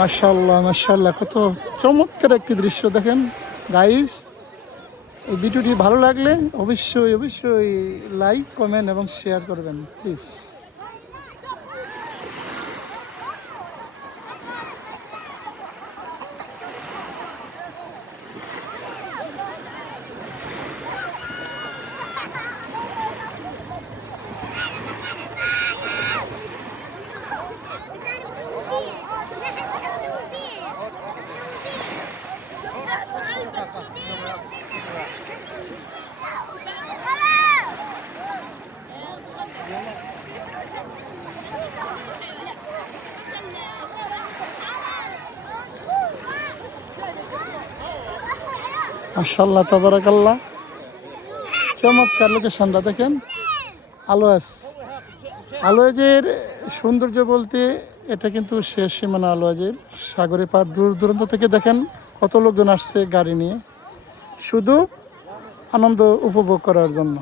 মাশাল্লাহ মার্শাল্লাহ কত চমৎকার একটি দৃশ্য দেখেন। গাইস এই ভিডিওটি ভালো লাগলে অবশ্যই অবশ্যই লাইক কমেন্ট এবং শেয়ার করবেন প্লিজ মাশাল্লাহ তাবারাকাল্লাহ। চমৎকার লোকেশনটা দেখেন। আলোয়াস আলোয়াজের সৌন্দর্য বলতে এটা কিন্তু শেষ সীমানা আলোয়াজের সাগরে পার দূর দূরান্ত থেকে দেখেন। কত লোকজন আসছে গাড়ি নিয়ে? শুধু আনন্দ উপভোগ করার জন্য।